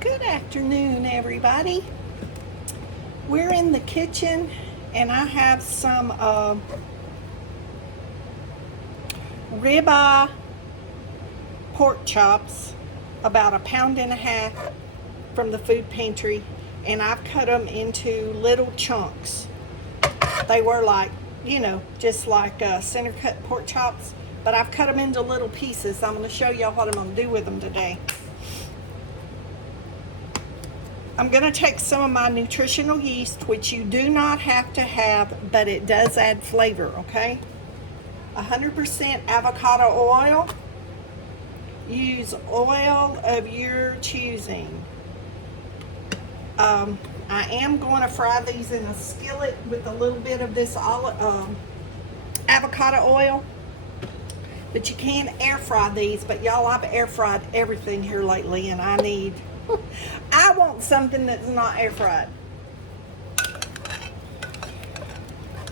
Good afternoon, everybody. We're in the kitchen and I have some ribeye pork chops, about 1.5 pounds from the food pantry, and I've cut them into little chunks. They were like, just like center cut pork chops, but I've cut them into little pieces. I'm going to show y'all what I'm going to do with them today. I'm going to take some of my nutritional yeast, which you do not have to have, but it does add flavor, okay? 100% avocado oil. Use oil of your choosing. I am going to fry these in a skillet with a little bit of this avocado oil. But you can air fry these, but y'all, I've air fried everything here lately, and I want something that's not air fried.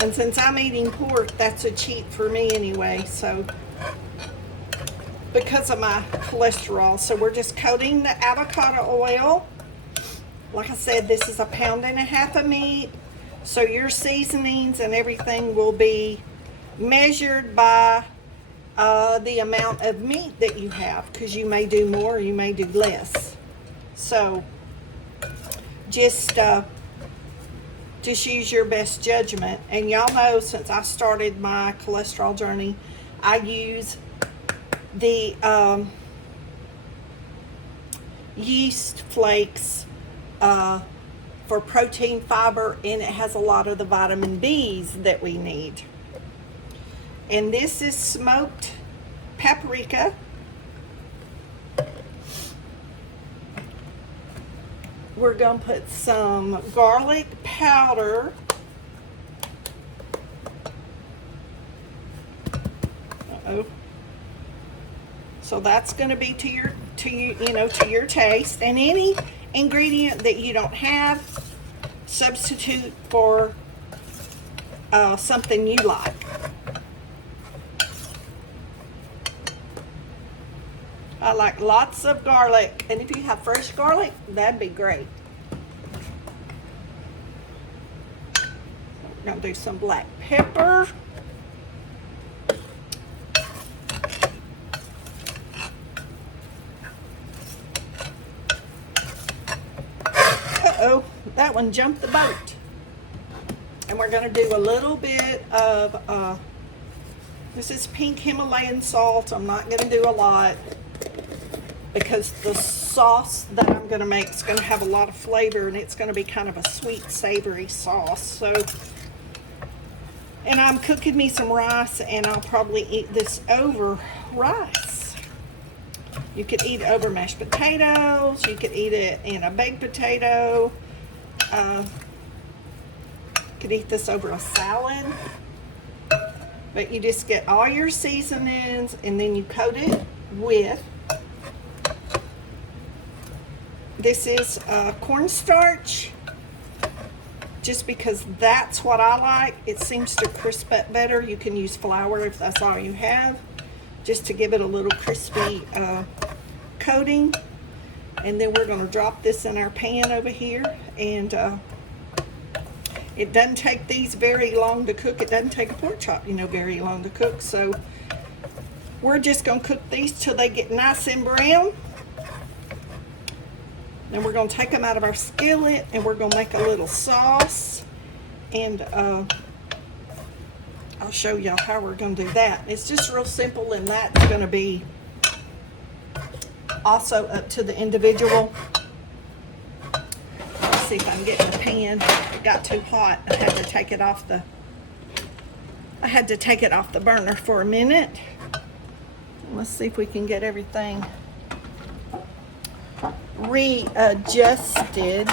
And since I'm eating pork, that's a cheat for me anyway, so because of my cholesterol. So we're just coating the avocado oil. Like I said, this is 1.5 pounds of meat, so your seasonings and everything will be measured by the amount of meat that you have, because you may do more or you may do less. So just use your best judgment. And y'all know, since I started my cholesterol journey, I use the yeast flakes for protein, fiber, and it has a lot of the vitamin B's that we need. And this is smoked paprika. We're going to put some garlic powder. So that's going to be to your taste. And any ingredient that you don't have, substitute for something you like. I like lots of garlic, and if you have fresh garlic, that'd be great. We're gonna do some black pepper. Uh-oh, that one jumped the boat. And we're gonna do a little bit of, this is pink Himalayan salt. I'm not gonna do a lot, because the sauce that I'm going to make is going to have a lot of flavor, and it's going to be kind of a sweet, savory sauce. So, and I'm cooking me some rice, and I'll probably eat this over rice. You could eat it over mashed potatoes. You could eat it in a baked potato. You could eat this over a salad. But you just get all your seasonings, and then you coat it with, this is cornstarch, just because that's what I like. It seems to crisp it better. You can use flour if that's all you have, just to give it a little crispy coating. And then we're going to drop this in our pan over here. And it doesn't take these very long to cook. It doesn't take a pork chop, very long to cook. So we're just going to cook these till they get nice and brown. Then we're going to take them out of our skillet, and we're going to make a little sauce. And I'll show y'all how we're going to do that. It's just real simple, and that's going to be also up to the individual. Let's see if I can get in the pan. It got too hot. I had to take it off the burner for a minute. Let's see if we can get everything readjusted.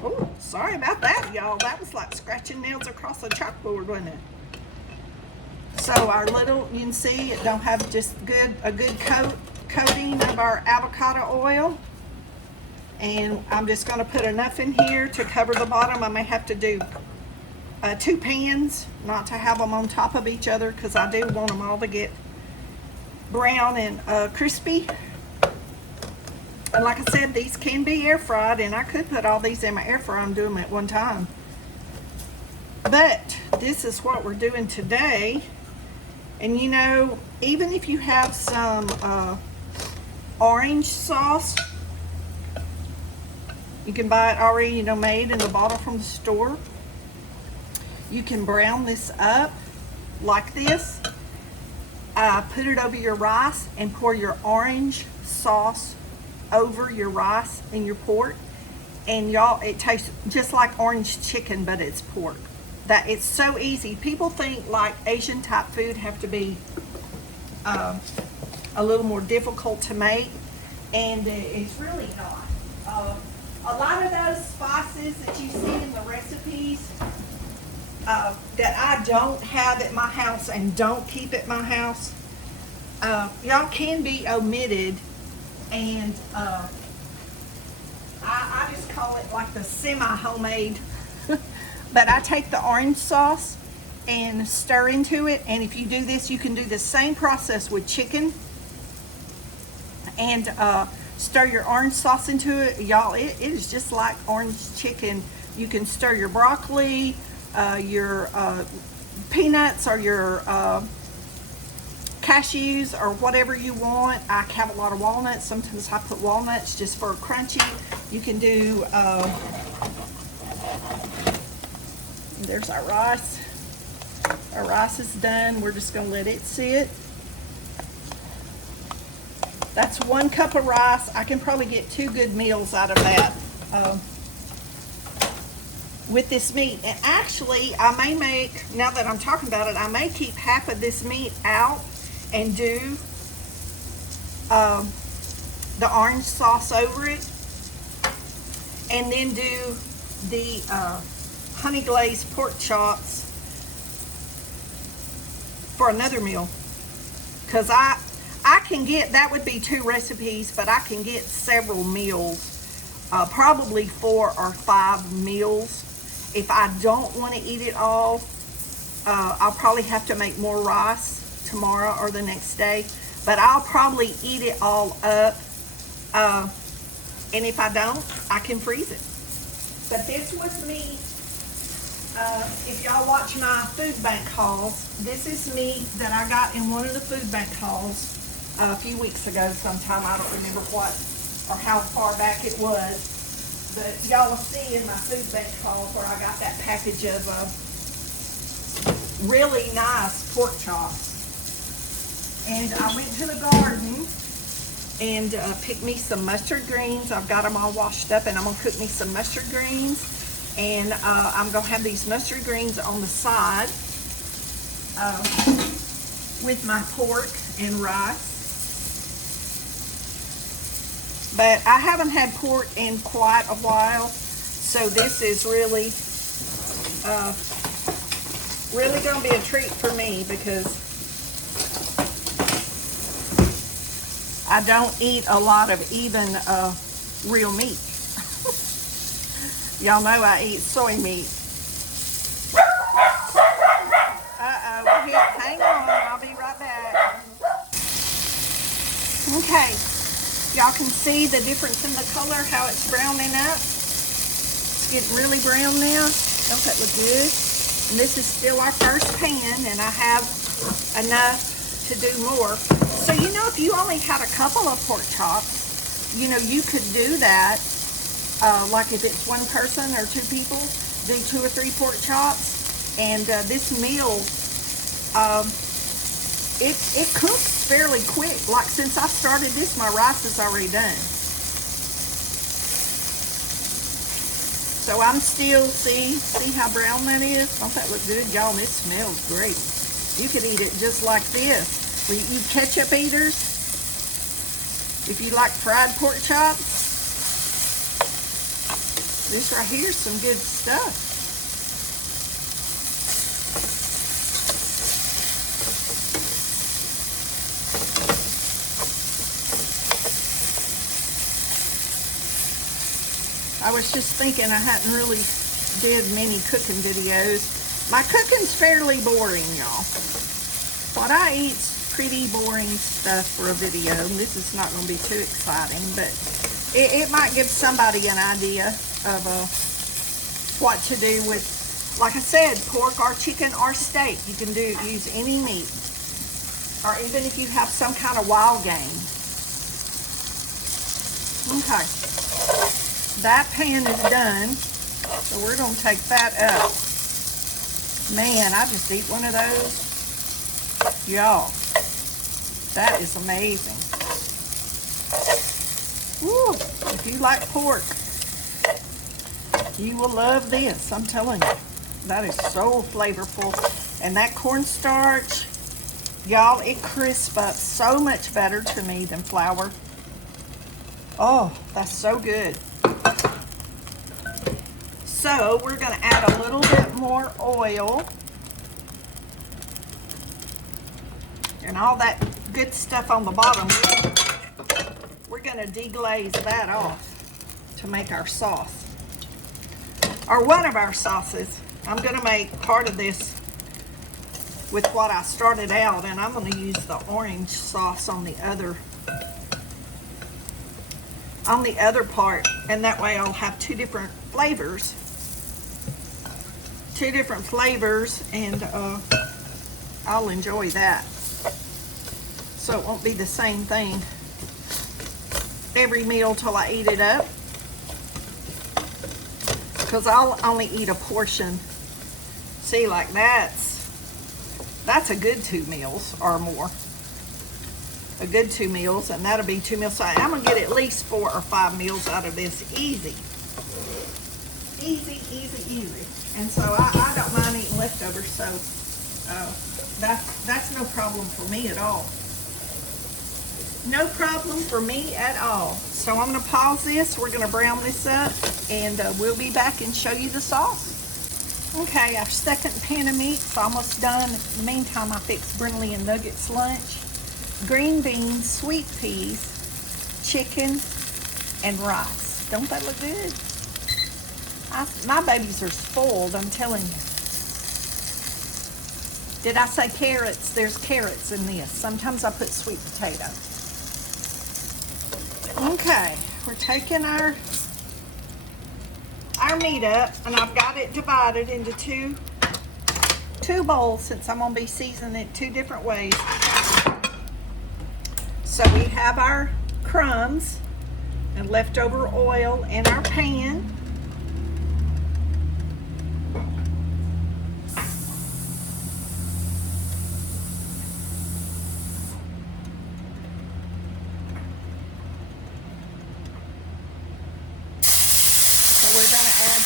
Oh, sorry about that, y'all. That was like scratching nails across a chalkboard, wasn't it? So our little, you can see it don't have just a good coating of our avocado oil. And I'm just going to put enough in here to cover the bottom. I may have to do 2 pans, not to have them on top of each other, because I do want them all to get brown and crispy. And like I said, these can be air fried, and I could put all these in my air fryer and do them at one time. But this is what we're doing today. And you know, even if you have some orange sauce, you can buy it already, you know, made in the bottle from the store. You can brown this up like this. Put it over your rice and pour your orange sauce over your rice and your pork. And y'all, it tastes just like orange chicken, but it's pork. That it's so easy. People think like Asian type food have to be a little more difficult to make, and it's really not. A lot of those spices that you see in the recipes that I don't have at my house and don't keep at my house, y'all can be omitted, and I just call it like the semi-homemade. But I take the orange sauce and stir into it, and if you do this, you can do the same process with chicken. And stir your orange sauce into it. Y'all, it is just like orange chicken. You can stir your broccoli, your peanuts, or your cashews, or whatever you want. I have a lot of walnuts. Sometimes I put walnuts just for crunchy. You can do, there's our rice. Our rice is done. We're just gonna let it sit. That's 1 cup of rice. I can probably get 2 good meals out of that with this meat. And actually, I may make, now that I'm talking about it, I may keep half of this meat out and do the orange sauce over it, and then do the honey glazed pork chops for another meal. Because I can get, that would be 2 recipes, but I can get several meals, probably 4 or 5 meals. If I don't want to eat it all, I'll probably have to make more rice tomorrow or the next day, but I'll probably eat it all up, and if I don't, I can freeze it. But this was me, if y'all watch my food bank hauls, this is meat that I got in one of the food bank hauls a few weeks ago sometime. I don't remember what or how far back it was, but y'all will see in my food bank haul where I got that package of really nice pork chops. And I went to the garden and picked me some mustard greens. I've got them all washed up, and I'm gonna cook me some mustard greens. And I'm gonna have these mustard greens on the side with my pork and rice. But I haven't had pork in quite a while, so this is really, really gonna be a treat for me, because I don't eat a lot of even real meat. Y'all know I eat soy meat. Hang on, I'll be right back. Okay, y'all can see the difference in the color, how it's browning up. It's getting really brown now. Don't that look good? And this is still our first pan, and I have enough to do more. So, you know, if you only had a couple of pork chops, you know, you could do that. Like if it's 1 person or 2 people, do 2 or 3 pork chops. And this meal, it cooks fairly quick. Like since I started this, my rice is already done. So I'm still, see how brown that is? Don't that look good, y'all? This smells great. You could eat it just like this. For you ketchup eaters, if you like fried pork chops, this right here is some good stuff. I was just thinking I hadn't really did many cooking videos. My cooking's fairly boring, y'all. What I eat's pretty boring stuff for a video. This is not going to be too exciting, but it might give somebody an idea of what to do with, like I said, pork or chicken or steak. You can use any meat, or even if you have some kind of wild game. Okay, that pan is done, so we're going to take that up. Man, I just eat one of those. Y'all, that is amazing. Woo, if you like pork, you will love this, I'm telling you. That is so flavorful. And that cornstarch, y'all, it crisps up so much better to me than flour. Oh, that's so good. So we're going to add a little bit more oil. And all that good stuff on the bottom, we're going to deglaze that off to make our sauce. Or one of our sauces. I'm going to make part of this with what I started out, and I'm going to use the orange sauce on the other part, and that way I'll have two different flavors, and I'll enjoy that. So it won't be the same thing every meal till I eat it up, because I'll only eat a portion. See, like that's a good 2 meals or more. A good 2 meals, and that'll be 2 meals. So I'm gonna get at least 4 or 5 meals out of this easy. Easy, easy, easy. And so I don't mind eating leftovers, so that's no problem for me at all. No problem for me at all. So I'm gonna pause this, we're gonna brown this up, and we'll be back and show you the sauce. Okay, our second pan of meat's almost done. In the meantime, I fixed Brinley and Nuggets lunch. Green beans, sweet peas, chicken, and rice. Don't that look good? My babies are spoiled, I'm telling you. Did I say carrots? There's carrots in this. Sometimes I put sweet potato. Okay, we're taking our meat up, and I've got it divided into two bowls, since I'm gonna be seasoning it 2 different ways. So we have our crumbs and leftover oil in our pan. So we're going to add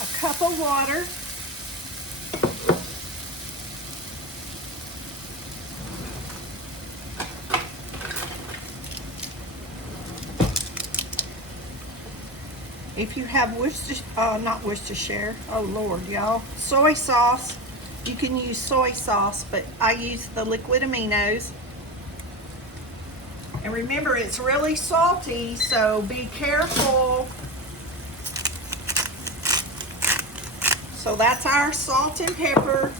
a cup of water. If you have not Worcestershire, oh Lord, y'all, soy sauce, you can use soy sauce, but I use the liquid aminos. And remember, it's really salty, so be careful. So that's our salt and pepper.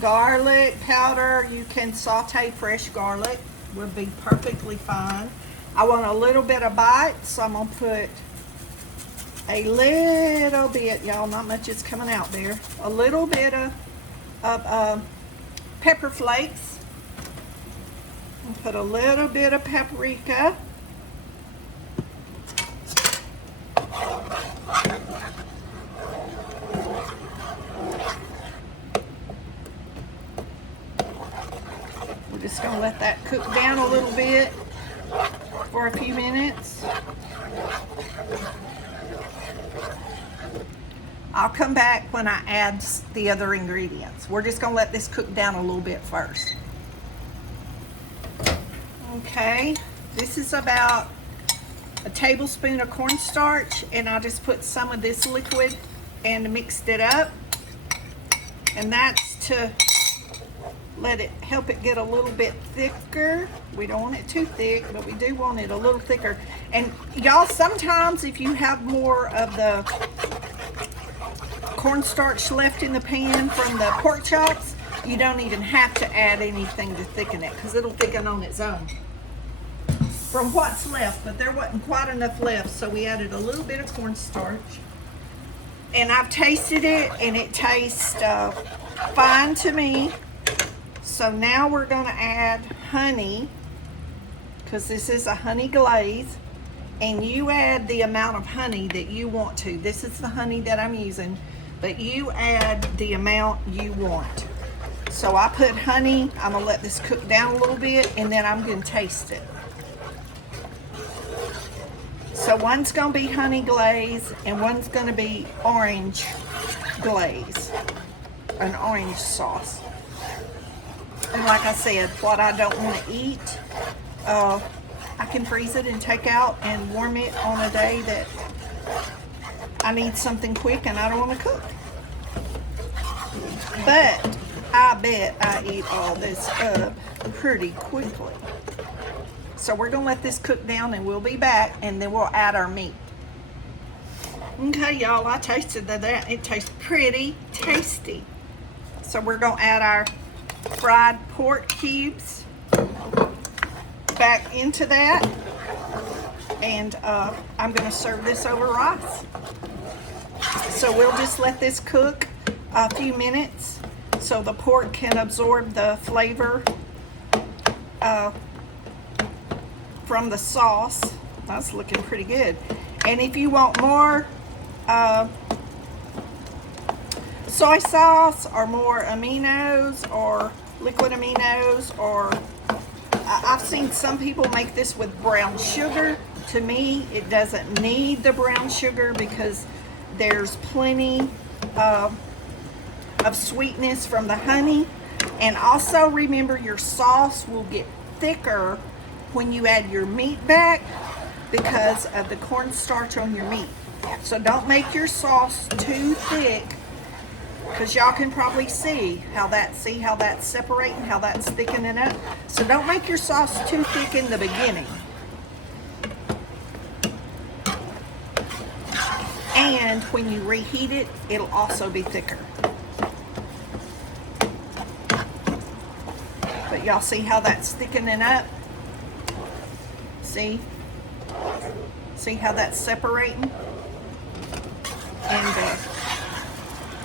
Garlic powder, you can saute fresh garlic, would be perfectly fine. I want a little bit of bite, so I'm gonna put a little bit, y'all, not much is coming out there, a little bit of pepper flakes. I'll put a little bit of paprika. We're just gonna let that cook down a little bit for a few minutes. I'll come back when I add the other ingredients. We're just gonna let this cook down a little bit first. Okay, this is about a tablespoon of cornstarch, and I just put some of this liquid and mixed it up. And that's to help it get a little bit thicker. We don't want it too thick, but we do want it a little thicker. And y'all, sometimes if you have more of the cornstarch left in the pan from the pork chops, you don't even have to add anything to thicken it because it'll thicken on its own from what's left. But there wasn't quite enough left, so we added a little bit of cornstarch. And I've tasted it, and it tastes fine to me. So now we're going to add honey, because this is a honey glaze. And you add the amount of honey that you want to. This is the honey that I'm using, but you add the amount you want. So I put honey. I'm going to let this cook down a little bit, and then I'm going to taste it. So one's going to be honey glaze, and one's going to be orange glaze, an orange sauce. And like I said, what I don't want to eat, I can freeze it and take out and warm it on a day that I need something quick and I don't want to cook. But I bet I eat all this up pretty quickly. So we're going to let this cook down, and we'll be back, and then we'll add our meat. Okay, y'all, I tasted that. It tastes pretty tasty. So we're going to add our fried pork cubes back into that, and I'm going to serve this over rice. So we'll just let this cook a few minutes so the pork can absorb the flavor from the sauce. That's looking pretty good. And if you want more soy sauce or more aminos or liquid aminos, or I've seen some people make this with brown sugar. To me, it doesn't need the brown sugar because there's plenty of sweetness from the honey. And also remember, your sauce will get thicker when you add your meat back because of the cornstarch on your meat. So don't make your sauce too thick, because y'all can probably see how that's separating, how that's thickening up. So don't make your sauce too thick in the beginning. And when you reheat it, it'll also be thicker. But y'all see how that's thickening up? See how that's separating? And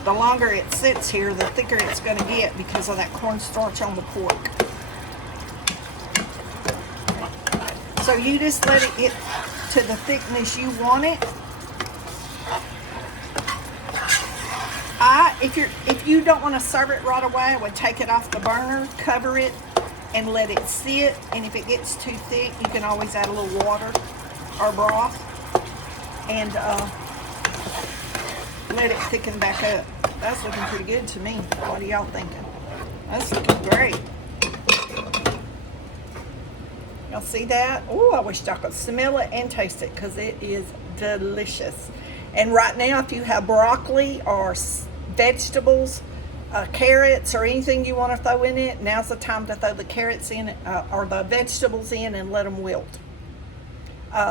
the longer it sits here, the thicker it's going to get because of that cornstarch on the pork. So you just let it get to the thickness you want it. If you don't want to serve it right away, I would take it off the burner, cover it, and let it sit. And if it gets too thick, you can always add a little water or broth and let it thicken back up. That's looking pretty good to me. What are y'all thinking? That's looking great. Y'all see that? Oh, I wish y'all could smell it and taste it, because it is delicious. And right now, if you have broccoli or vegetables, carrots or anything you want to throw in it, now's the time to throw the carrots in or the vegetables in and let them wilt.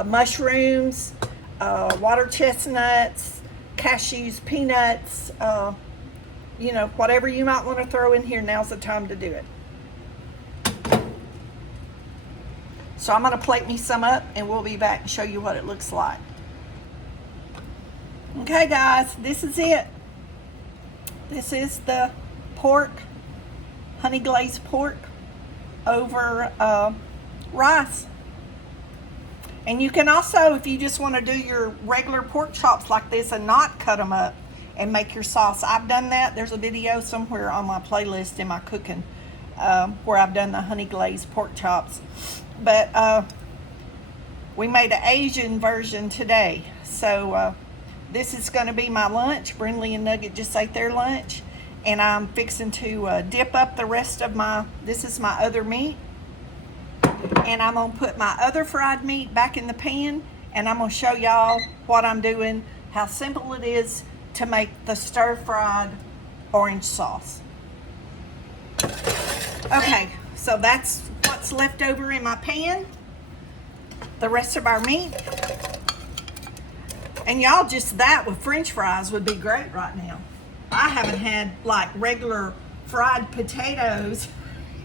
Mushrooms, water chestnuts, cashews, peanuts, you know, whatever you might want to throw in here, now's the time to do it. So I'm going to plate me some up, and we'll be back and show you what it looks like. Okay, guys, this is it. This is the pork, honey glazed pork over rice. And you can also, if you just want to do your regular pork chops like this and not cut them up and make your sauce, I've done that. There's a video somewhere on my playlist in my cooking where I've done the honey glazed pork chops. But we made an Asian version today. So this is going to be my lunch. Brindley and Nugget just ate their lunch. And I'm fixing to dip up the rest of this is my other meat. And I'm going to put my other fried meat back in the pan. And I'm going to show y'all what I'm doing, how simple it is to make the stir-fried orange sauce. Okay, so that's what's left over in my pan. The rest of our meat. And y'all, just that with French fries would be great right now. I haven't had like regular fried potatoes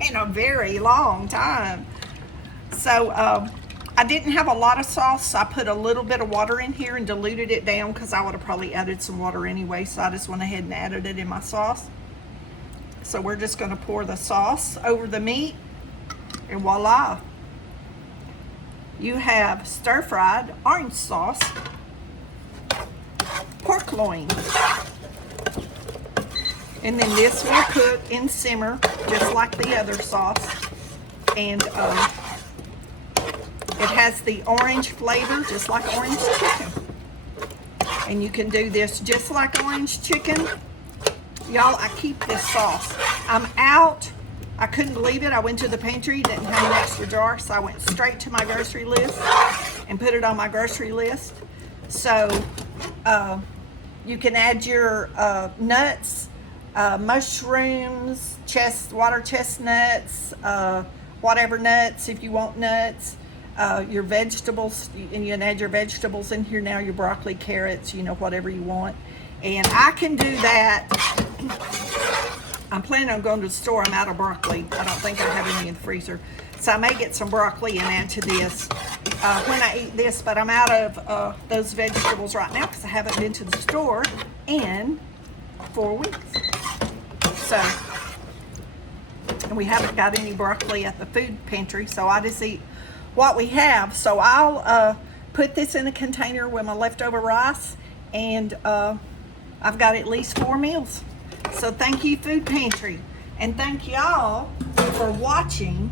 in a very long time. So I didn't have a lot of sauce, so I put a little bit of water in here and diluted it down because I would have probably added some water anyway, so I just went ahead and added it in my sauce. So we're just going to pour the sauce over the meat, and voila. You have stir-fried orange sauce, pork loin. And then this will cook and simmer just like the other sauce. And it has the orange flavor, just like orange chicken. And you can do this just like orange chicken. Y'all, I keep this sauce. I'm out. I couldn't believe it. I went to the pantry, didn't have an extra jar, so I went straight to my grocery list and put it on my grocery list. So you can add your nuts, mushrooms, water chestnuts, whatever nuts, if you want nuts, your vegetables, and you can add your vegetables in here now, your broccoli, carrots, whatever you want. And I can do that. I'm planning on going to the store. I'm out of broccoli. I don't think I have any in the freezer. So I may get some broccoli and add to this when I eat this, but I'm out of those vegetables right now because I haven't been to the store in 4 weeks. So, and we haven't got any broccoli at the food pantry, so I just eat what we have. So I'll put this in a container with my leftover rice, and I've got at least 4 meals. So thank you, Food Pantry. And thank y'all for watching.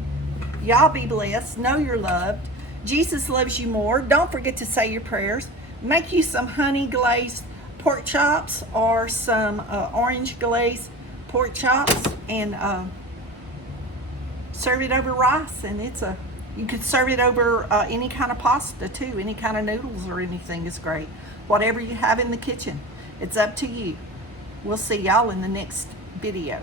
Y'all be blessed. Know you're loved. Jesus loves you more. Don't forget to say your prayers. Make you some honey glazed pork chops or some orange glazed pork chops, and serve it over rice. And you could serve it over any kind of pasta too. Any kind of noodles or anything is great. Whatever you have in the kitchen. It's up to you. We'll see y'all in the next video.